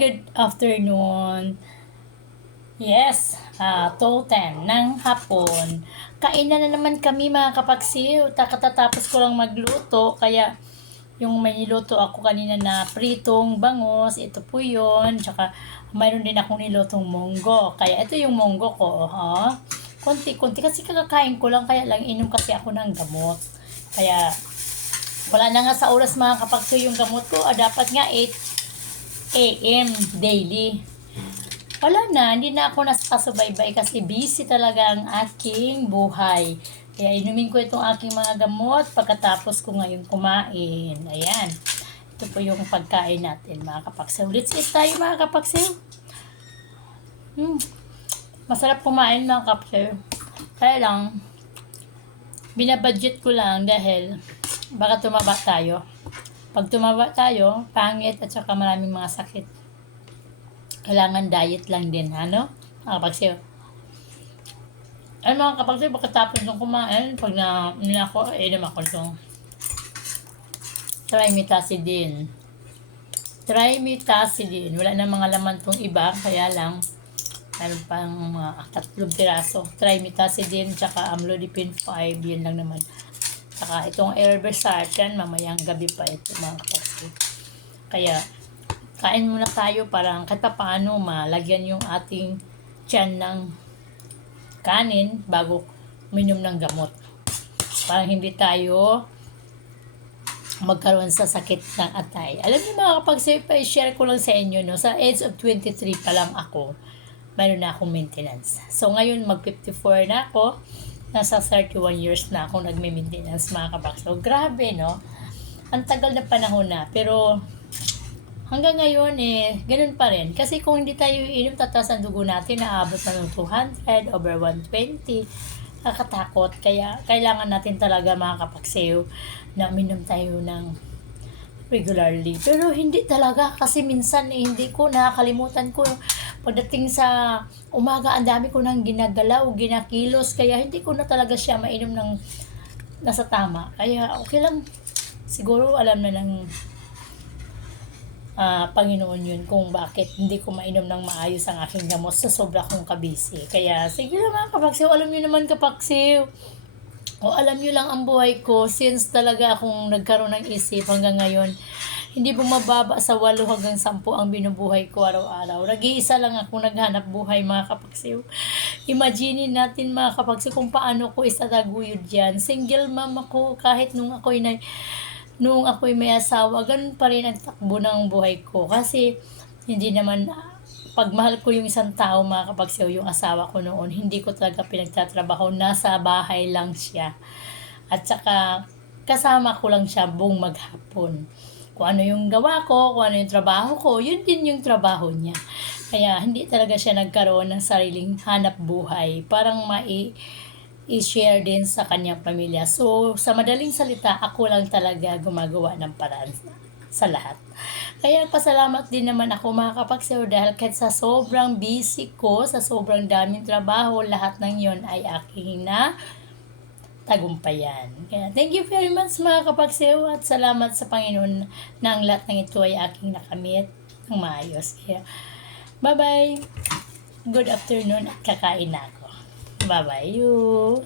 good afternoon. Yes, 12:10 ng hapon. Kainan na naman kami mga kapaksiw. Katatapos ko lang magluto, kaya yung may niluto ako kanina na pritong bangos, ito po yun. Tsaka mayroon din akong nilutong munggo. Kaya ito yung munggo ko, ha? Konti-konti kasi kakakain ko lang, kaya lang inom kasi ako ng gamot. Kaya wala na nga sa oras mga kapaksiw yung gamot ko. Dapat nga 8 a.m. daily. Wala na, hindi na ako nakasubaybay kasi busy talaga ang aking buhay. Kaya inumin ko itong aking mga gamot pagkatapos ko ngayon kumain. Ayan. Ito po yung pagkain natin mga kapaksiw. Let's eat tayo mga kapaksiw. Masarap kumain mga kapaksiw. Kaya lang, binabudget ko lang dahil baka tumaba tayo. Pag tumaba tayo, pangit at saka maraming mga sakit. Kailangan diet lang din, ano? Mga kapaksiw. Ay mga kapaksiw, pagkatapos ng kumain, pag na ako, naman ko itong trimetazidine. Trimetazidine. Wala na mga laman tong iba, kaya lang, meron pang mga 3 piraso. Trimetazidine, tsaka amlodipine 5, yun lang naman. Tsaka itong Irbesartan, mamayang gabi pa ito mga kapaksiw. Kaya, kain muna tayo para kahit pa paano malagyan yung ating tiyan ng kanin bago minom ng gamot. Parang hindi tayo magkaroon sa sakit ng atay. Alam niyo mga kapaksiw, i-share ko lang sa inyo, no? Sa age of 23 pa lang ako, mayroon na akong maintenance. So ngayon mag-54 na ako, nasa 31 years na ako nagme-maintenance mga kapaksiw. Grabe, no? Ang tagal na panahon na, pero hanggang ngayon ganun pa rin. Kasi kung hindi tayo iinom, tataas ang dugo natin, naabot na ng 200, over 120. Nakakatakot. Kaya kailangan natin talaga mga kapaksiw na minom tayo ng regularly. Pero hindi talaga kasi minsan hindi ko nakakalimutan ko. Pagdating sa umaga, ang dami ko nang ginagalaw, ginakilos. Kaya hindi ko na talaga siya mainom ng nasa tama. Kaya okay lang. Siguro alam na ng Panginoon yun kung bakit hindi ko mainom ng maayos ang aking gamot sa sobra kong kabisi. Kaya sige lang mga kapaksiw, alam nyo naman kapaksiw, o alam nyo lang ang buhay ko since talaga akong nagkaroon ng isip hanggang ngayon. Hindi bumababa sa 8 hanggang 10 ang binubuhay ko araw-araw. Nag-iisa lang ako naghanap buhay mga kapaksiw. Imagine natin mga kapaksiw kung paano ko itataguyod yan. Single mom ako kahit nung ako'y may asawa, ganun pa rin ang takbo ng buhay ko. Kasi, hindi naman, pagmahal ko yung isang tao, mga kapaksiw, yung asawa ko noon, hindi ko talaga pinagtatrabaho, nasa bahay lang siya. At saka, kasama ko lang siya buong maghapon. Kung ano yung gawa ko, kung ano yung trabaho ko, yun din yung trabaho niya. Kaya, hindi talaga siya nagkaroon ng sariling hanap buhay. Parang i-share din sa kanyang pamilya. So, sa madaling salita, ako lang talaga gumagawa ng paraan sa lahat. Kaya pasalamat din naman ako mga kapaksiw dahil kahit sa sobrang busy ko, sa sobrang daming trabaho, lahat ng yon ay aking na tagumpayan. Kaya thank you very much mga kapaksiw at salamat sa Panginoon na ang lahat ng ito ay aking nakamit ng maayos. Kaya bye-bye! Good afternoon at kakain na ako. Bye-bye you!